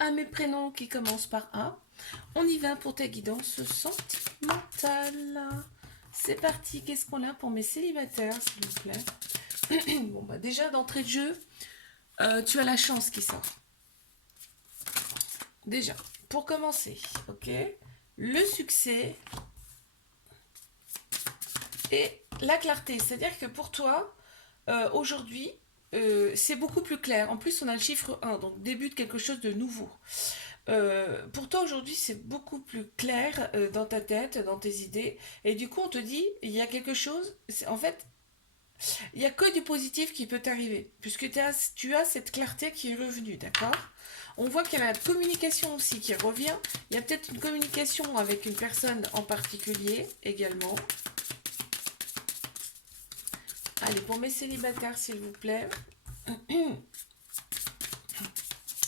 à mes prénoms qui commencent par A. On y va pour ta guidance sentimentale. C'est parti, qu'est-ce qu'on a pour mes célibataires, s'il vous plaît? Bon, bah déjà, d'entrée de jeu, tu as la chance qui sort. Déjà, pour commencer, ok? Le succès et la clarté. C'est-à-dire que pour toi, aujourd'hui, c'est beaucoup plus clair. En plus, on a le chiffre 1, donc début de quelque chose de nouveau. Pour toi aujourd'hui, c'est beaucoup plus clair dans ta tête, dans tes idées. Et du coup, on te dit, il y a quelque chose. En fait, il n'y a que du positif qui peut t'arriver, puisque tu as cette clarté qui est revenue, d'accord? On voit qu'il y a la communication aussi qui revient. Il y a peut-être une communication avec une personne en particulier également. Allez, pour mes célibataires, s'il vous plaît.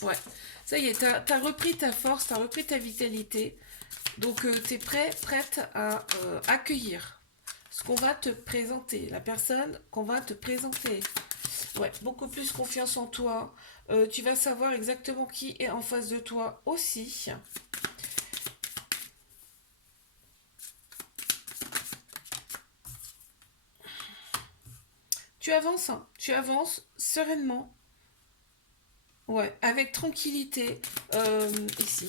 Ouais, ça y est, t'as repris ta force, t'as repris ta vitalité. Donc, t'es prête à accueillir ce qu'on va te présenter, la personne qu'on va te présenter. Ouais, beaucoup plus confiance en toi. Tu vas savoir exactement qui est en face de toi aussi. Tu avances, hein, tu avances sereinement. Ouais, avec tranquillité. Ici.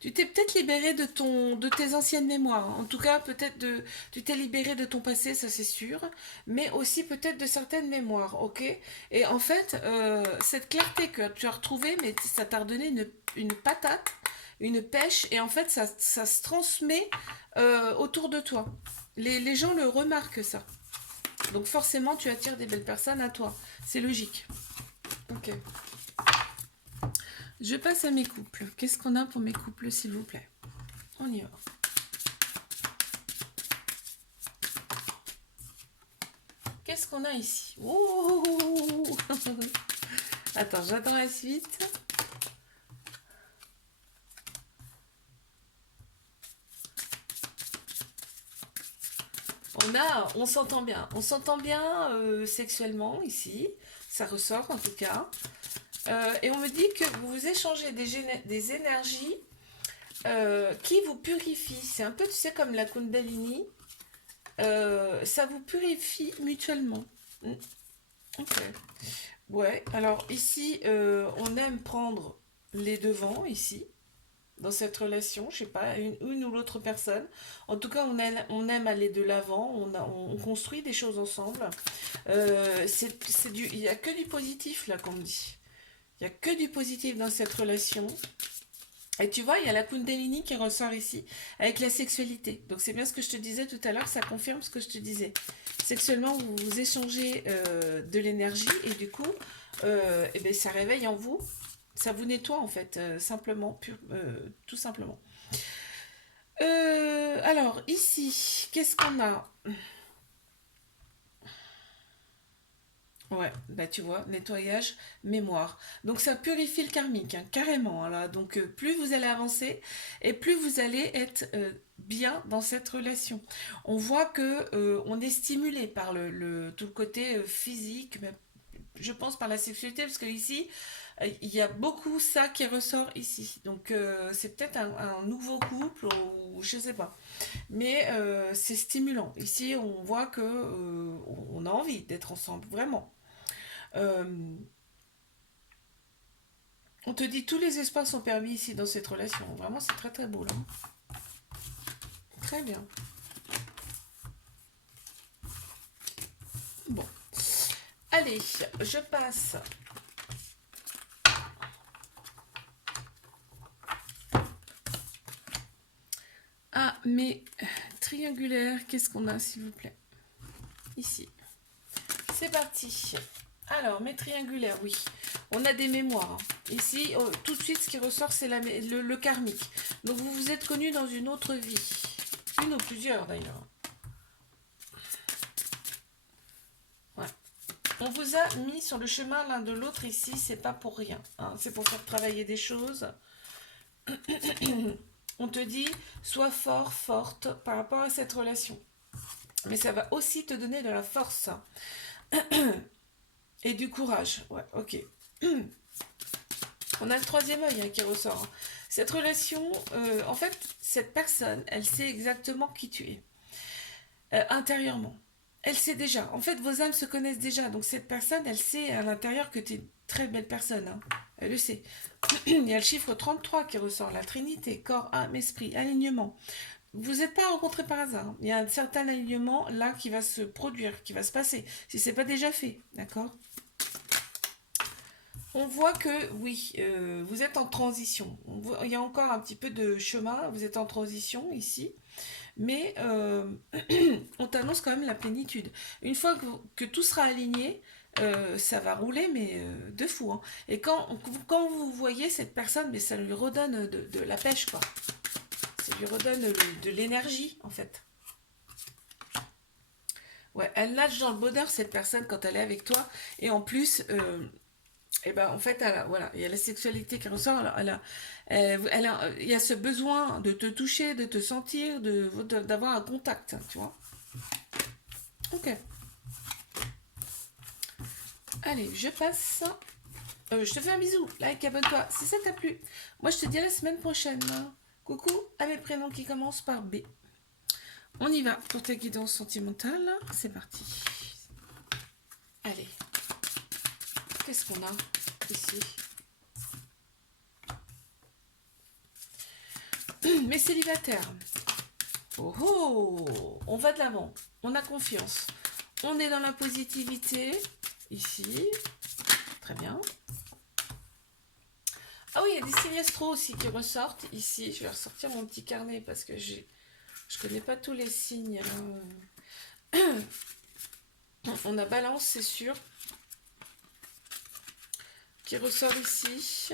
Tu t'es peut-être libéré de tes anciennes mémoires. En tout cas, tu t'es libéré de ton passé, ça c'est sûr, mais aussi peut-être de certaines mémoires, ok? Et en fait, cette clarté que tu as retrouvée, mais ça t'a redonné une patate, une pêche, et en fait, ça se transmet autour de toi. Les gens le remarquent ça. Donc forcément, tu attires des belles personnes à toi. C'est logique. Ok. Je passe à mes couples. Qu'est-ce qu'on a pour mes couples, s'il vous plaît? On y va. Qu'est-ce qu'on a ici? Oh. Attends, j'attends la suite. On s'entend bien. On s'entend bien sexuellement ici. Ça ressort en tout cas. Et on me dit que vous échangez des énergies qui vous purifient. C'est un peu, tu sais, comme la Kundalini. Ça vous purifie mutuellement. Mm. Ok. Ouais, alors ici, on aime prendre les devants, ici, dans cette relation, je sais pas, une ou l'autre personne. En tout cas, on aime aller de l'avant, on construit des choses ensemble. Il n'y a que du positif, là, qu'on me dit. Il n'y a que du positif dans cette relation. Et tu vois, il y a la Kundalini qui ressort ici, avec la sexualité. Donc c'est bien ce que je te disais tout à l'heure, ça confirme ce que je te disais. Sexuellement, vous échangez de l'énergie et du coup, eh ben, ça réveille en vous, ça vous nettoie en fait, simplement, tout simplement. Alors ici, qu'est-ce qu'on a? Ouais, bah tu vois, nettoyage, mémoire. Donc ça purifie le karmique, hein, carrément. Hein, là. Donc plus vous allez avancer et plus vous allez être bien dans cette relation. On voit que on est stimulé par tout le côté physique, mais je pense par la sexualité, parce que ici, il y a beaucoup ça qui ressort ici. Donc c'est peut-être un nouveau couple ou je sais pas. Mais c'est stimulant. Ici, on voit que on a envie d'être ensemble, vraiment. Euh, on te dit tous les espaces sont permis ici dans cette relation. Vraiment, c'est très très beau là. Très bien. Bon. Allez, je passe à mes triangulaires. Qu'est-ce qu'on a, s'il vous plaît? Ici. C'est parti. Alors, mes triangulaires, oui. On a des mémoires. Hein. Ici, tout de suite, ce qui ressort, c'est le karmique. Donc, vous vous êtes connus dans une autre vie. Une ou plusieurs, d'ailleurs. Ouais. On vous a mis sur le chemin l'un de l'autre ici, c'est pas pour rien. Hein. C'est pour faire travailler des choses. On te dit, sois fort, forte par rapport à cette relation. Mais ça va aussi te donner de la force. Et du courage. Ouais, ok. On a le troisième œil hein, qui ressort. Hein. Cette relation, en fait, cette personne, elle sait exactement qui tu es, intérieurement. Elle sait déjà. En fait, vos âmes se connaissent déjà. Donc cette personne, elle sait à l'intérieur que tu es une très belle personne. Hein. Elle le sait. Il y a le chiffre 33 qui ressort. La Trinité, corps, âme, esprit, alignement. Vous n'êtes pas rencontrés par hasard. Hein. Il y a un certain alignement là qui va se produire, qui va se passer. Si c'est pas déjà fait. D'accord. On voit que oui, vous êtes en transition. Il y a encore un petit peu de chemin, vous êtes en transition ici, mais on t'annonce quand même la plénitude. Une fois que tout sera aligné, ça va rouler, mais de fou. Hein. Et quand vous voyez cette personne, mais ça lui redonne de la pêche, quoi. Ça lui redonne de l'énergie, en fait. Ouais, elle nage dans le bonheur, cette personne, quand elle est avec toi. Et en plus, et ben en fait, voilà, il y a la sexualité qui ressort. Il y a ce besoin de te toucher, de te sentir, d'avoir un contact, tu vois. Ok. Allez, je passe. Je te fais un bisou. Like, abonne-toi si ça t'a plu. Moi, je te dis à la semaine prochaine. Coucou à mes prénoms qui commencent par B. On y va pour ta guidance sentimentale. C'est parti. Allez. Qu'est-ce qu'on a ici? Mes célibataires. Oh oh, on va de l'avant. On a confiance. On est dans la positivité. Ici. Très bien. Ah oui, il y a des signes astro aussi qui ressortent. Ici, je vais ressortir mon petit carnet parce que je connais pas tous les signes. On a Balance, c'est sûr. Qui ressort ici.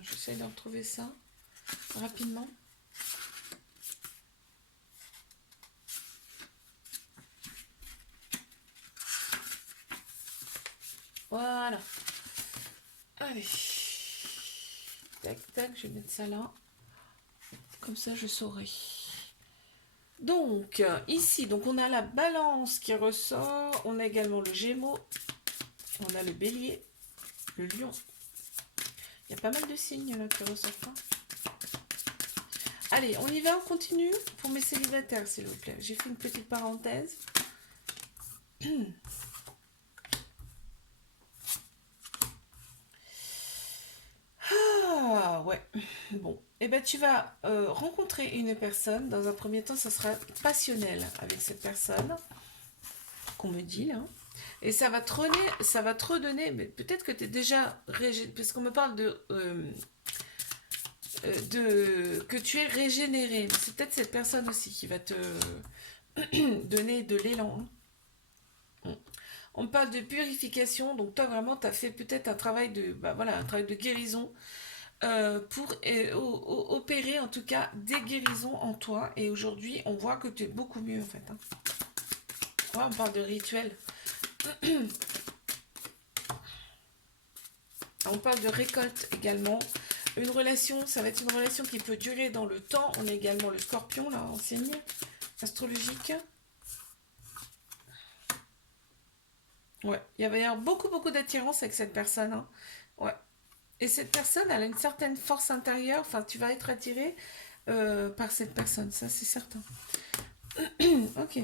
J'essaie de retrouver ça rapidement. Voilà. Allez. Tac, tac, je vais mettre ça là. Comme ça, je saurai. Donc, ici, donc on a la Balance qui ressort. On a également le Gémeaux. On a le Bélier. Le Lion. Il y a pas mal de signes là qui ressortent. Hein. Allez, on y va, on continue pour mes célibataires, s'il vous plaît. J'ai fait une petite parenthèse. Ah, ouais. Bon. Eh ben, tu vas rencontrer une personne. Dans un premier temps, ça sera passionnel avec cette personne qu'on me dit là. Et ça va te redonner, mais peut-être que tu es déjà parce qu'on me parle que tu es régénéré. C'est peut-être cette personne aussi qui va te donner de l'élan. Hein. On me parle de purification, donc toi vraiment tu as fait peut-être un travail un travail de guérison pour opérer en tout cas des guérisons en toi. Et aujourd'hui, on voit que tu es beaucoup mieux en fait. Hein. Ouais, on parle de rituel. On parle de récolte également. Une relation, ça va être une relation qui peut durer dans le temps. On a également le Scorpion là en signe astrologique. Ouais, il va y avoir beaucoup d'attirance avec cette personne. Hein. Ouais. Et cette personne, elle a une certaine force intérieure. Enfin, tu vas être attiré par cette personne, ça c'est certain. Ok.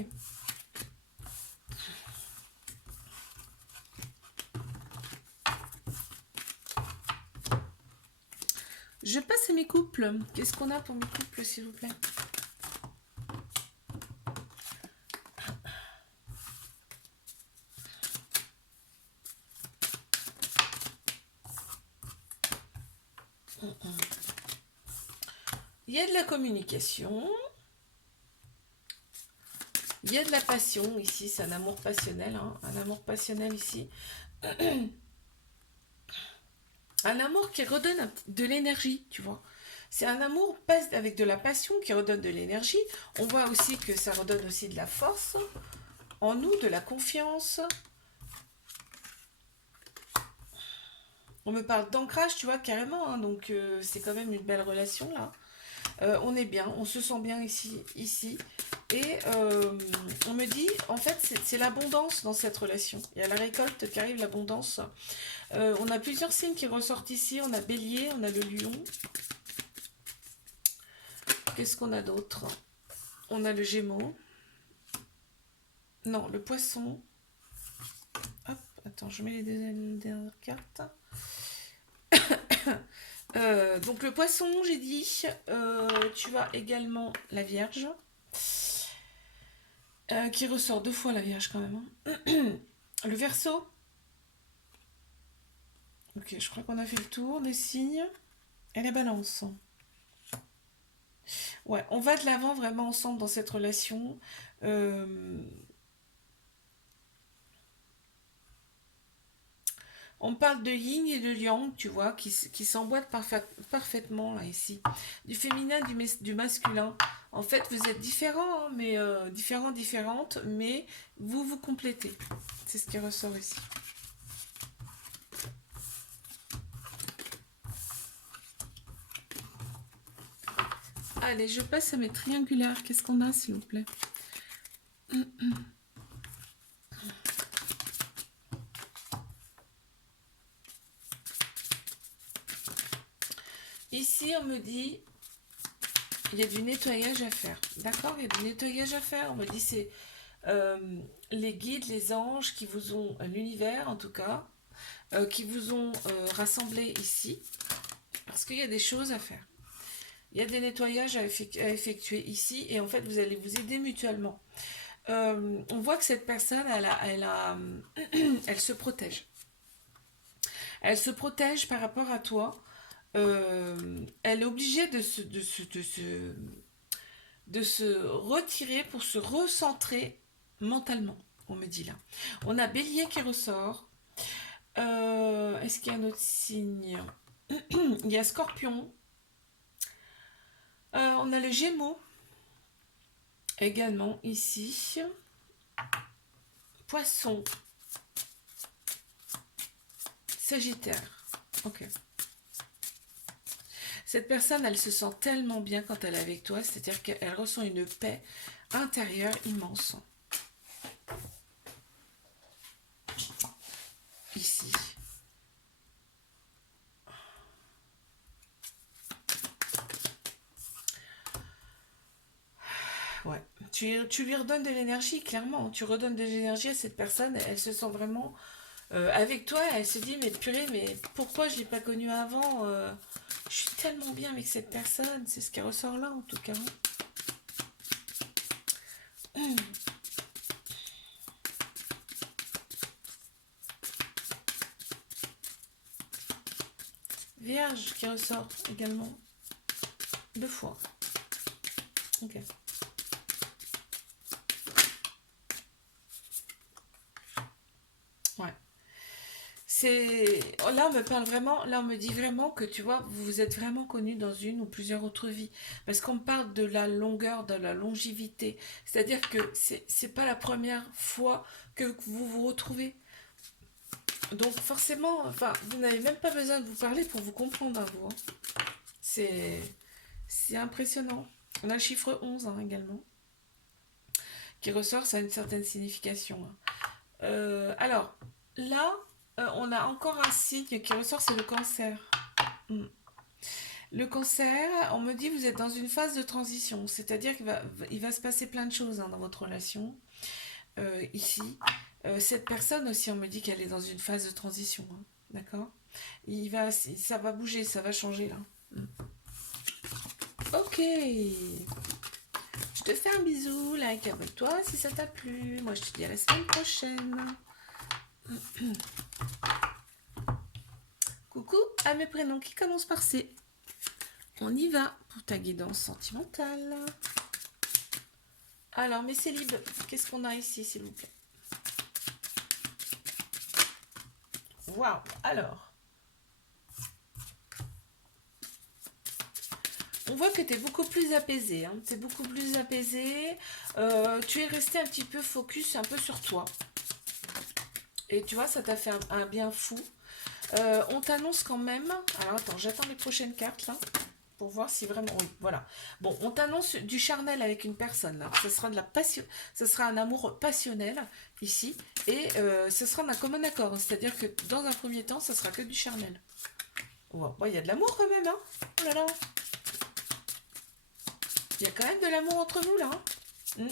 Je passe à mes couples. Qu'est-ce qu'on a pour mes couples, s'il vous plaît? Il y a de la communication. Il y a de la passion ici. C'est un amour passionnel. Hein, un amour passionnel ici. Un amour qui redonne de l'énergie, tu vois. C'est un amour avec de la passion qui redonne de l'énergie. On voit aussi que ça redonne aussi de la force en nous, de la confiance. On me parle d'ancrage, tu vois, carrément. Hein, donc, c'est quand même une belle relation, là. On est bien, on se sent bien ici. Et on me dit, en fait, c'est l'abondance dans cette relation. Il y a la récolte qui arrive, l'abondance. On a plusieurs signes qui ressortent ici. On a Bélier, on a le Lion. Qu'est-ce qu'on a d'autre? On a le Gémeaux. Non, le Poisson. Hop, attends, je mets les dernières cartes. Donc le Poisson, j'ai dit. Tu as également la Vierge. Qui ressort 2 fois la Vierge quand même. Hein. Le Verseau. Ok, je crois qu'on a fait le tour des signes. Et la Balance. Ouais, on va de l'avant vraiment ensemble dans cette relation. On parle de yin et de yang, tu vois, qui s'emboîtent parfaitement là ici. Du féminin, du masculin. En fait, vous êtes différents, hein, mais différentes, mais vous vous complétez. C'est ce qui ressort ici. Allez, je passe à mes triangulaires. Qu'est-ce qu'on a, s'il vous plaît? Ici, on me dit, il y a du nettoyage à faire. D'accord? Il y a du nettoyage à faire. On me dit, c'est les guides, les anges qui vous ont, l'univers en tout cas, qui vous ont rassemblé ici. Parce qu'il y a des choses à faire. Il y a des nettoyages à effectuer ici. Et en fait, vous allez vous aider mutuellement. On voit que cette personne, elle se protège. Elle se protège par rapport à toi. Elle est obligée de se retirer pour se recentrer mentalement, on me dit là. On a Bélier qui ressort. Est-ce qu'il y a un autre signe? Il y a Scorpion. On a le Gémeaux également ici. Poisson. Sagittaire. Ok. Cette personne, elle se sent tellement bien quand elle est avec toi, c'est-à-dire qu'elle ressent une paix intérieure immense. Ici. Ouais. Tu lui redonnes de l'énergie, clairement. Tu redonnes de l'énergie à cette personne. Elle se sent vraiment avec toi. Elle se dit, mais purée, mais pourquoi je ne l'ai pas connue avant je suis tellement bien avec cette personne. C'est ce qui ressort là, en tout cas. Vierge qui ressort également. 2 fois. Ok. Ouais. Là on me parle vraiment, là on me dit vraiment que tu vois, vous vous êtes vraiment connus dans une ou plusieurs autres vies. Parce qu'on me parle de la longueur, de la longévité. C'est-à-dire que c'est pas la première fois que vous vous retrouvez. Donc forcément, enfin, vous n'avez même pas besoin de vous parler pour vous comprendre à vous. Hein. C'est impressionnant. On a le chiffre 11 hein, également, qui ressort, ça a une certaine signification. Hein. Alors, là, on a encore un signe qui ressort, c'est le cancer. Le cancer, on me dit vous êtes dans une phase de transition, c'est-à-dire qu'il va se passer plein de choses hein, dans votre relation. Ici, cette personne aussi, on me dit qu'elle est dans une phase de transition. Hein, d'accord? Ça va bouger, ça va changer là. Ok. Je te fais un bisou, like, abonne-toi si ça t'a plu. Moi, je te dis à la semaine prochaine. Coucou à mes prénoms qui commencent par C. On y va pour ta guidance sentimentale. Alors, mes célibes, qu'est-ce qu'on a ici, s'il vous plaît? Waouh. Alors, on voit que tu es beaucoup plus apaisé. Hein. Tu es beaucoup plus apaisé. Tu es resté un petit peu focus, un peu sur toi. Et tu vois, ça t'a fait un bien fou. On t'annonce quand même... Alors, attends, j'attends les prochaines cartes, là. pour voir si vraiment... Oui, voilà. Bon, on t'annonce du charnel avec une personne, là. Ce sera de la passion... Ce sera un amour passionnel, ici. Et ce sera d'un commun accord. C'est-à-dire que, dans un premier temps, ce sera que du charnel. Bon, il y a de l'amour quand même, hein. Oh là là. Il y a quand même de l'amour entre vous, là. Hein.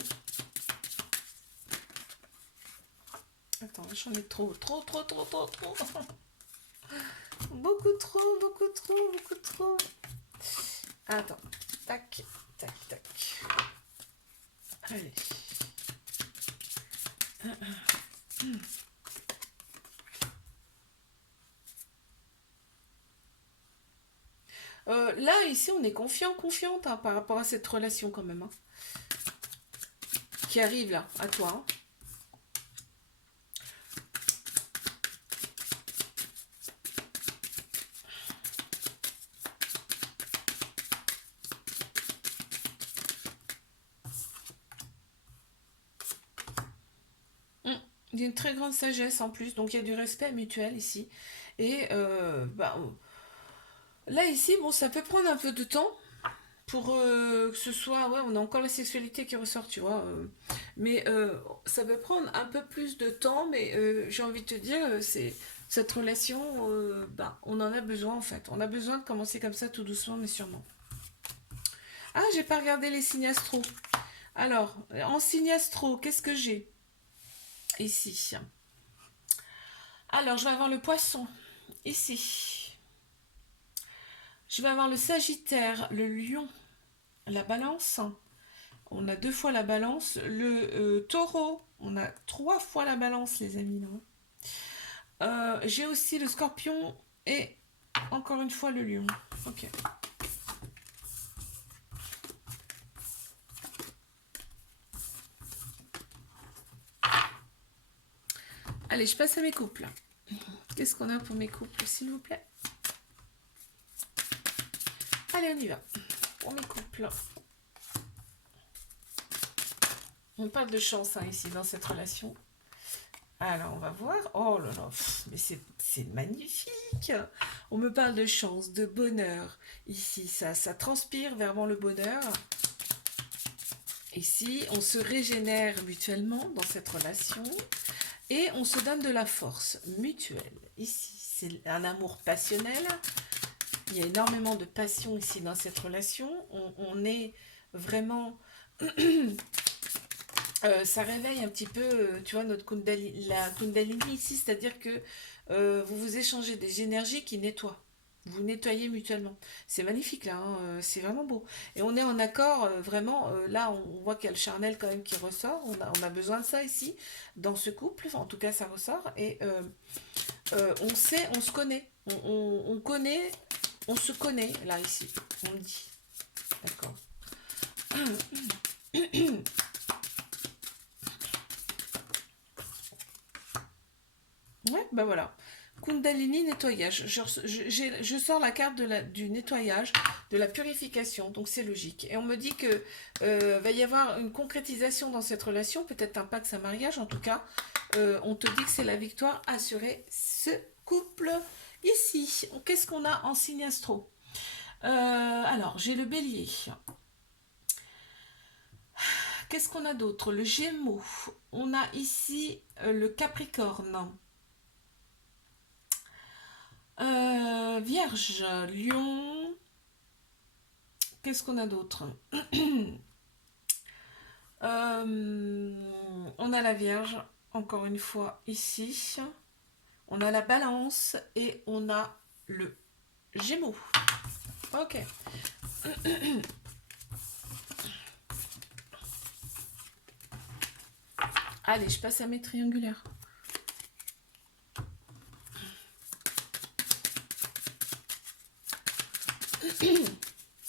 Attends, j'en ai trop. Beaucoup trop, beaucoup trop, beaucoup trop. Attends. Tac, tac, tac. Allez. Là, ici, on est confiante hein, par rapport à cette relation quand même. Hein, qui arrive là, à toi. Hein. D'une très grande sagesse en plus, donc il y a du respect mutuel ici. Et là, ici, bon, ça peut prendre un peu de temps pour que ce soit... Ouais, on a encore la sexualité qui ressort, tu vois. Mais ça peut prendre un peu plus de temps, mais j'ai envie de te dire, c'est... Cette relation, on en a besoin en fait. On a besoin de commencer comme ça tout doucement mais sûrement. Ah, j'ai pas regardé les signes astro. Alors, en signe astro, qu'est-ce que j'ai ici? Alors, je vais avoir le poisson ici. Je vais avoir le sagittaire, le lion, la balance. On a 2 fois la balance. Le taureau, on a 3 fois la balance, les amis. J'ai aussi le scorpion et encore une fois le lion. Ok. Allez, je passe à mes couples. Qu'est-ce qu'on a pour mes couples, s'il vous plaît? Allez, on y va. Pour mes couples. On parle de chance hein, ici dans cette relation. Alors, on va voir. Oh là là, mais c'est magnifique. On me parle de chance, de bonheur. Ici, ça transpire vraiment le bonheur. Ici, on se régénère mutuellement dans cette relation. Et on se donne de la force mutuelle. Ici, c'est un amour passionnel. Il y a énormément de passion ici dans cette relation. On est vraiment... ça réveille un petit peu, tu vois, notre kundalini, la kundalini ici, c'est-à-dire que vous vous échangez des énergies qui nettoient. Vous nettoyez mutuellement. C'est magnifique là, hein, c'est vraiment beau. Et on est en accord, vraiment, là on voit qu'il y a le charnel quand même qui ressort. On a besoin de ça ici, dans ce couple, enfin, en tout cas ça ressort. Et on sait, on se connaît. On connaît, on se connaît là ici, on le dit. D'accord. Ouais, bah voilà. Kundalini nettoyage. Je sors la carte du nettoyage, de la purification, donc c'est logique. Et on me dit que va y avoir une concrétisation dans cette relation, peut-être un pacte, un mariage, en tout cas, on te dit que c'est la victoire assurée, ce couple ici. Qu'est-ce qu'on a en signe astro? Alors, j'ai le bélier. Qu'est-ce qu'on a d'autre? Le gémeaux. On a ici le capricorne. Vierge, lion. Qu'est-ce qu'on a d'autre? On a la Vierge, encore une fois, ici. On a la Balance et on a le Gémeaux. Ok. Allez, je passe à mes triangulaires.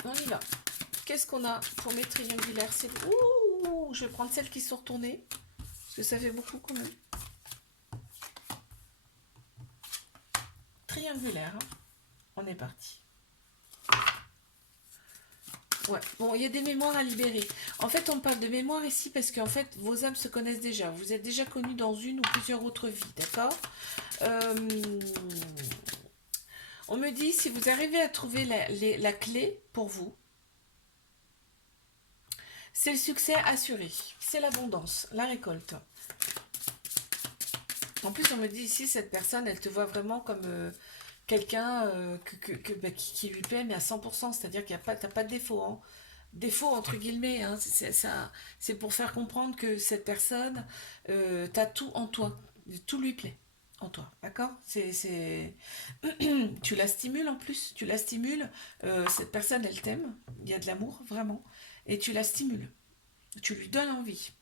On y va. Qu'est-ce qu'on a pour mes triangulaires? Ouh, je vais prendre celles qui sont retournées. Parce que ça fait beaucoup quand même. Triangulaire. Hein. On est parti. Ouais, bon, il y a des mémoires à libérer. En fait, on parle de mémoire ici parce qu'en fait, vos âmes se connaissent déjà. Vous êtes déjà connus dans une ou plusieurs autres vies, d'accord? On me dit, si vous arrivez à trouver la clé pour vous, c'est le succès assuré. C'est l'abondance, la récolte. En plus, on me dit ici, cette personne, elle te voit vraiment comme quelqu'un qui lui plaît, mais à 100%. C'est-à-dire qu'il n'y a pas, t'as pas de défaut. Hein. Défaut entre guillemets. Hein. C'est pour faire comprendre que cette personne, t'as tout en toi. Tout lui plaît en toi. D'accord. Tu la stimules en plus. Tu la stimules. Cette personne, elle t'aime. Il y a de l'amour, vraiment. Et tu la stimules. Tu lui donnes envie.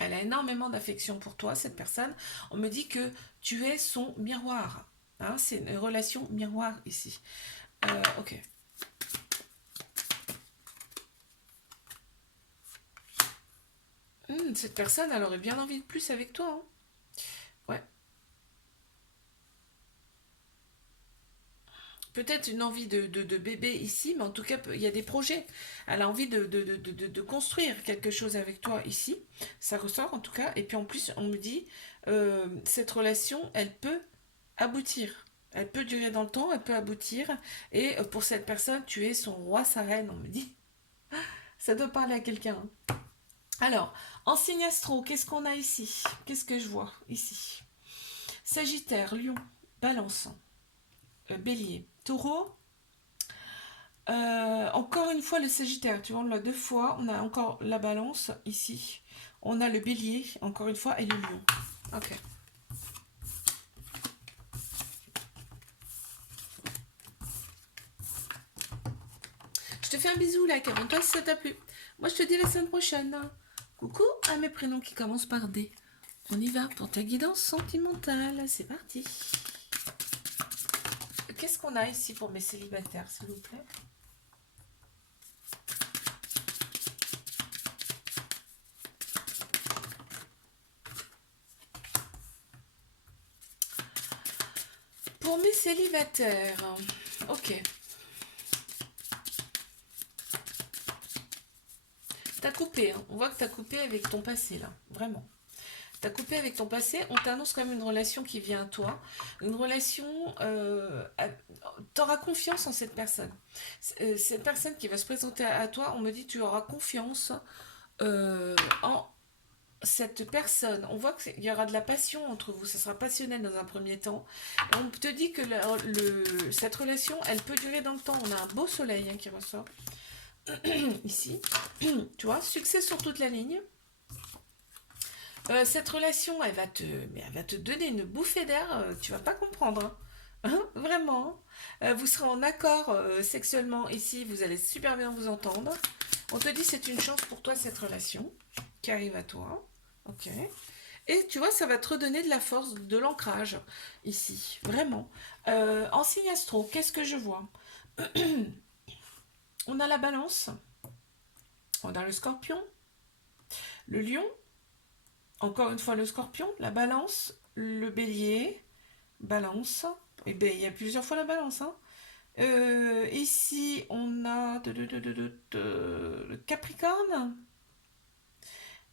Elle a énormément d'affection pour toi, cette personne. On me dit que tu es son miroir. Hein, c'est une relation miroir ici. Ok. Cette personne, elle aurait bien envie de plus avec toi. Hein. Ouais. Peut-être une envie de bébé ici, mais en tout cas, il y a des projets. Elle a envie de construire quelque chose avec toi ici. Ça ressort en tout cas. Et puis en plus, on me dit, cette relation, elle peut aboutir. Elle peut durer dans le temps, elle peut aboutir. Et pour cette personne, tu es son roi, sa reine, on me dit. Ça doit parler à quelqu'un. Hein. Alors, en signe astro, qu'est-ce qu'on a ici? Qu'est-ce que je vois ici? Sagittaire, Lion, Balance, Bélier, Taureau. Encore une fois le Sagittaire, tu vois, on l'a deux fois. On a encore la Balance ici. On a le Bélier, encore une fois, et le Lion. Ok. Je te fais un bisou, là, abonne-toi si ça t'a plu. Moi, je te dis la semaine prochaine. Coucou à mes prénoms qui commencent par D. On y va pour ta guidance sentimentale. C'est parti. Qu'est-ce qu'on a ici pour mes célibataires, s'il vous plaît? Pour mes célibataires. Ok. T'as coupé, hein. On voit que t'as coupé avec ton passé, là. Vraiment. T'as coupé avec ton passé, on t'annonce quand même une relation qui vient à toi. Une relation... t'auras confiance en cette personne. Cette personne qui va se présenter à toi, on me dit tu auras confiance en cette personne. On voit qu'il y aura de la passion entre vous. Ça sera passionnel dans un premier temps. Et on te dit que cette relation, elle peut durer dans le temps. On a un beau soleil hein, qui ressort. Ici. Tu vois, succès sur toute la ligne. Cette relation, elle va te donner une bouffée d'air, tu vas pas comprendre. Hein. Hein, vraiment. Vous serez en accord sexuellement ici, vous allez super bien vous entendre. On te dit c'est une chance pour toi cette relation qui arrive à toi. Ok. Et tu vois, ça va te redonner de la force, de l'ancrage ici, vraiment. En signe astro, qu'est-ce que je vois? On a la balance, on a le scorpion, le lion, encore une fois le scorpion, la balance, le bélier, balance. Et bien, il y a plusieurs fois la balance. Hein. Ici, on a le Capricorne.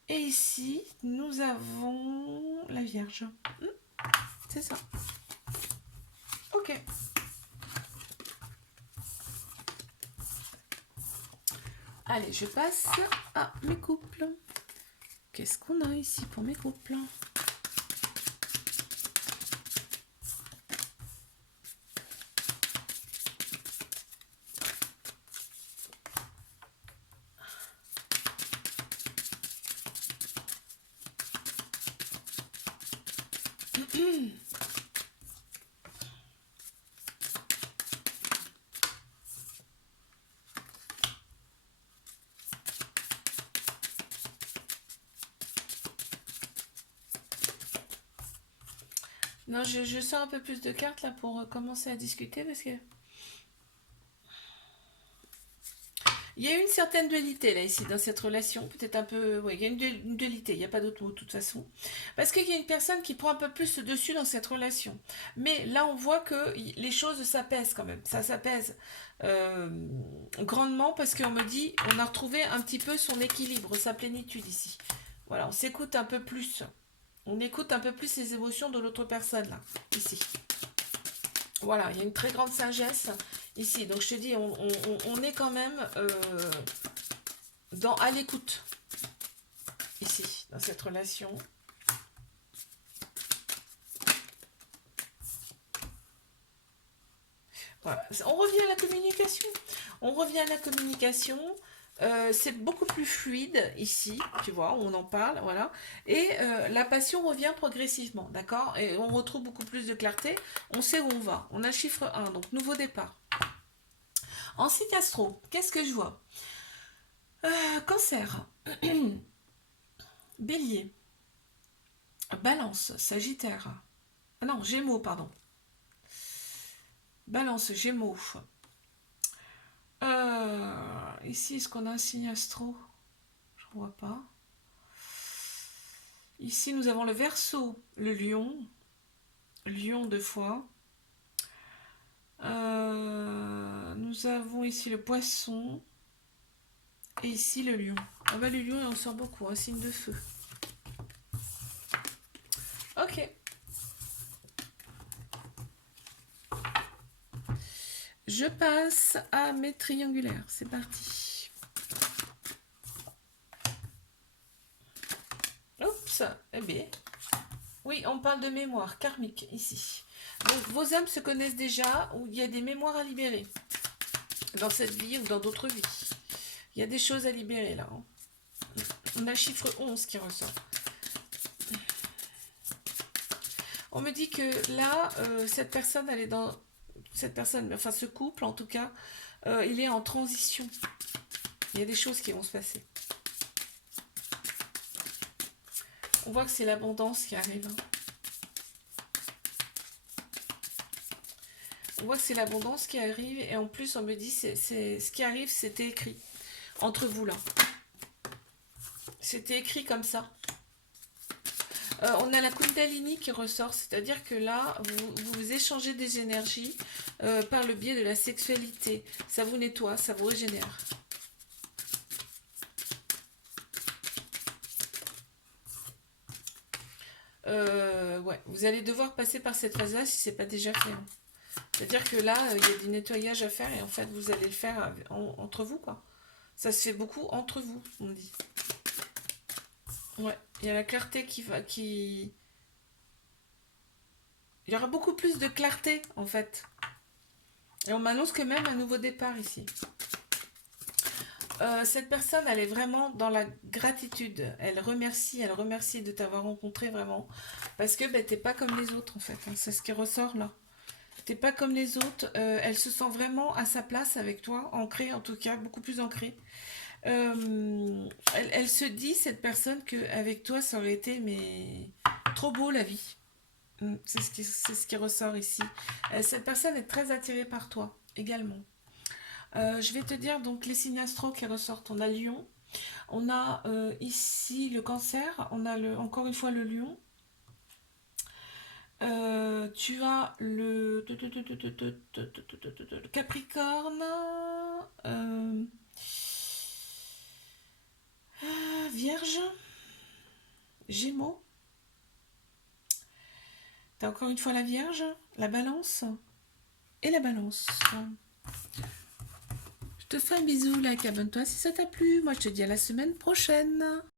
Et ici, nous avons la Vierge. C'est ça. Ok. Allez, je passe à mes couples. Qu'est-ce qu'on a ici pour mes couples? Non, je sors un peu plus de cartes là pour commencer à discuter parce que il y a une certaine dualité là ici dans cette relation, peut-être un peu, ouais, il y a une dualité, il n'y a pas d'autre mot de toute façon, parce qu'il y a une personne qui prend un peu plus le dessus dans cette relation. Mais là, on voit que les choses s'apaisent quand même, ça s'apaise euh, grandement parce qu'on me dit, on a retrouvé un petit peu son équilibre, sa plénitude ici. Voilà, on s'écoute un peu plus, on écoute un peu plus les émotions de l'autre personne là, ici. Voilà, il y a une très grande sagesse ici. Donc je te dis, on est quand même à l'écoute ici, dans cette relation. Voilà. On revient à la communication. On revient à la communication. C'est beaucoup plus fluide ici, tu vois, on en parle, voilà. Et la passion revient progressivement, d'accord? Et on retrouve beaucoup plus de clarté. On sait où on va. On a chiffre 1, donc nouveau départ. En signe astro, qu'est-ce que je vois? Cancer, Bélier, Balance, Sagittaire. Ah non, Gémeaux, pardon. Balance, Gémeaux. Ici, est-ce qu'on a un signe astro? Je ne vois pas. Ici, nous avons le Verseau, le Lion. Lion deux fois. Nous avons ici le Poisson. Et ici, le Lion. Ah bah le Lion, il en sort beaucoup, un signe de feu. Ok. Je passe à mes triangulaires. C'est parti. Oups. Eh bien. Oui, on parle de mémoire karmique ici. Donc, vos âmes se connaissent déjà ou il y a des mémoires à libérer dans cette vie ou dans d'autres vies. Il y a des choses à libérer là. On a chiffre 11 qui ressort. On me dit que là, cette personne, elle est dans... Cette personne, enfin ce couple en tout cas, il est en transition. Il y a des choses qui vont se passer. On voit que c'est l'abondance qui arrive. On voit que c'est l'abondance qui arrive et en plus on me dit c'est ce qui arrive, c'était écrit entre vous là. C'était écrit comme ça. On a la Kundalini qui ressort, c'est-à-dire que là, vous échangez des énergies par le biais de la sexualité. Ça vous nettoie, ça vous régénère. Ouais, vous allez devoir passer par cette phase-là si c'est pas déjà fait. Hein. C'est-à-dire que là, il y a du nettoyage à faire et en fait, vous allez le faire entre vous, quoi. Ça se fait beaucoup entre vous, on dit. Ouais, il y a la clarté qui... Il y aura beaucoup plus de clarté, en fait. Et on m'annonce que même un nouveau départ ici. Cette personne, elle est vraiment dans la gratitude. Elle remercie de t'avoir rencontré vraiment. Parce que t'es pas comme les autres, en fait. Hein. C'est ce qui ressort là. T'es pas comme les autres. Elle se sent vraiment à sa place avec toi, ancrée en tout cas, beaucoup plus ancrée. Elle se dit, cette personne, qu'avec toi, ça aurait été mais trop beau la vie. C'est ce qui ressort ici. Cette personne est très attirée par toi également. Je vais te dire donc les signes astro qui ressortent. On a Lion, on a ici le Cancer, on a encore une fois le Lion. Tu as le Capricorne, Vierge, Gémeaux. T'as encore une fois la Vierge, la Balance et la Balance. Je te fais un bisou, like, abonne-toi si ça t'a plu. Moi, je te dis à la semaine prochaine.